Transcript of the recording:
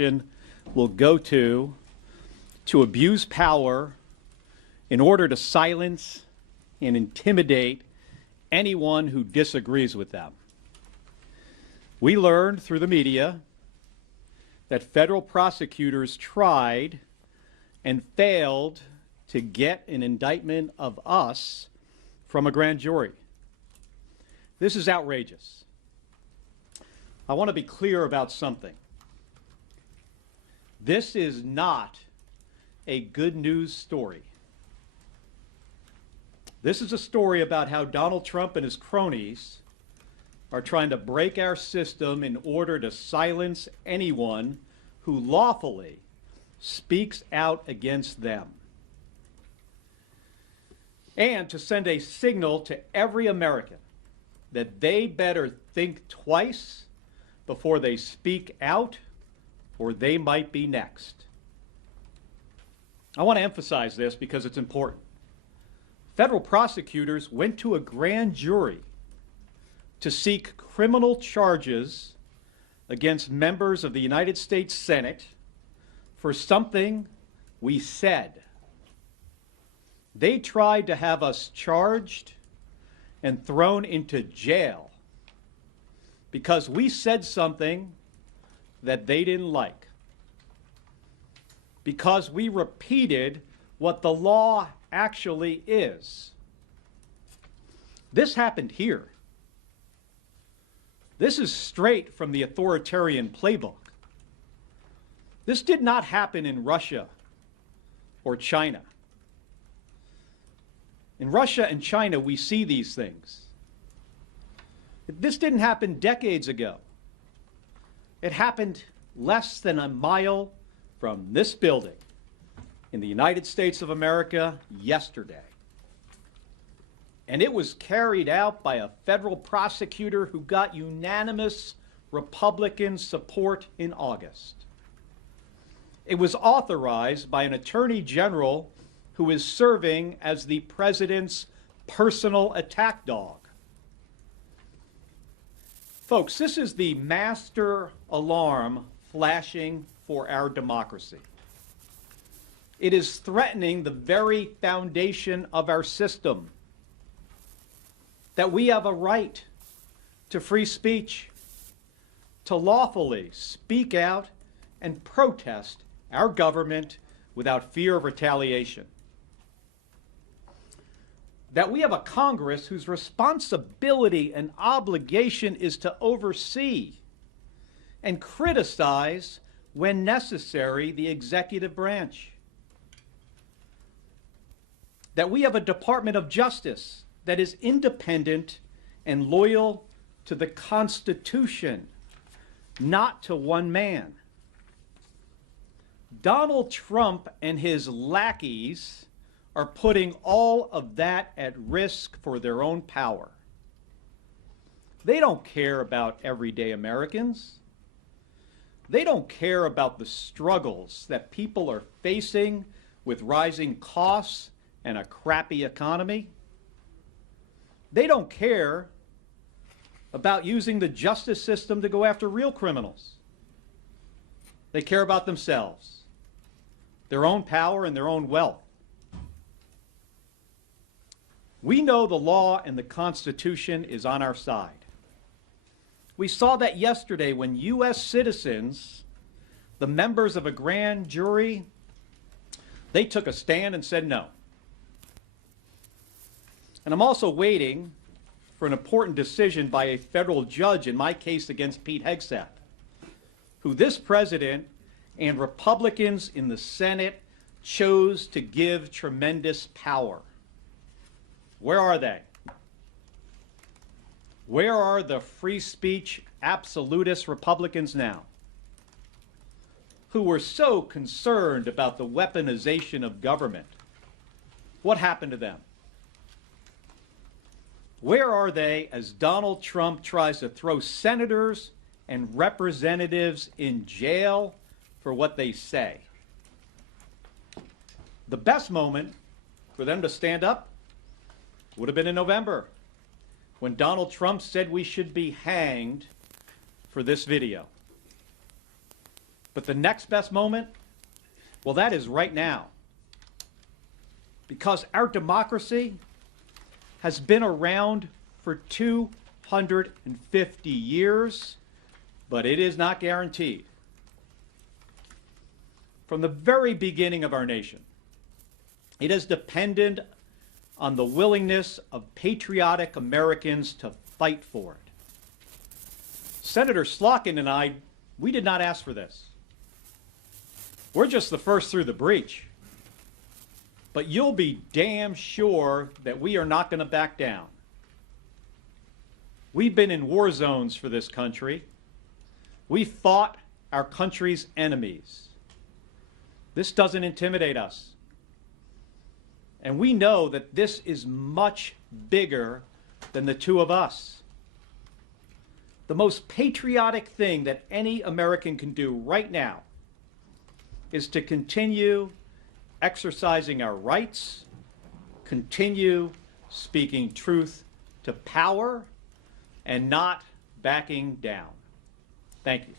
administration will go to abuse power in order to silence and intimidate anyone who disagrees with them. We learned through the media that federal prosecutors tried and failed to get an indictment of us from a grand jury. This is outrageous. I want to be clear about something. This is not a good news story. This is a story about how Donald Trump and his cronies are trying to break our system in order to silence anyone who lawfully speaks out against them, and to send a signal to every American that they better think twice before they speak out, or they might be next. I want to emphasize this because it's important. Federal prosecutors went to a grand jury to seek criminal charges against members of the United States Senate for something we said. They tried to have us charged and thrown into jail because we said something that they didn't like, because we repeated what the law actually is. This happened here. This is straight from the authoritarian playbook. This did not happen in Russia or China. In Russia and China, we see these things. This didn't happen decades ago. It happened less than a mile from this building in the United States of America yesterday. And it was carried out by a federal prosecutor who got unanimous Republican support in August. It was authorized by an Attorney General who is serving as the president's personal attack dog. Folks, this is the master alarm flashing for our democracy. It is threatening the very foundation of our system, that we have a right to free speech, to lawfully speak out and protest our government without fear of retaliation. That we have a Congress whose responsibility and obligation is to oversee and criticize, when necessary, the executive branch. That we have a Department of Justice that is independent and loyal to the Constitution, not to one man. Donald Trump and his lackeys are putting all of that at risk for their own power. They don't care about everyday Americans. They don't care about the struggles that people are facing with rising costs and a crappy economy. They don't care about using the justice system to go after real criminals. They care about themselves, their own power and their own wealth. We know the law and the Constitution is on our side. We saw that yesterday when U.S. citizens, the members of a grand jury, they took a stand and said no. And I'm also waiting for an important decision by a federal judge in my case against Pete Hegseth, who this president and Republicans in the Senate chose to give tremendous power. Where are they? Where are the free speech absolutist Republicans now, who were so concerned about the weaponization of government? What happened to them? Where are they as Donald Trump tries to throw senators and representatives in jail for what they say? The best moment for them to stand up would have been in November, when Donald Trump said we should be hanged for this video. But the next best moment, well, that is right now. Because our democracy has been around for 250 years, but it is not guaranteed. From the very beginning of our nation, it has depended on the willingness of patriotic Americans to fight for it. Senator Slotkin and I, we did not ask for this. We're just the first through the breach. But you'll be damn sure that we are not going to back down. We've been in war zones for this country. We fought our country's enemies. This doesn't intimidate us. And we know that this is much bigger than the two of us. The most patriotic thing that any American can do right now is to continue exercising our rights, continue speaking truth to power, and not backing down. Thank you.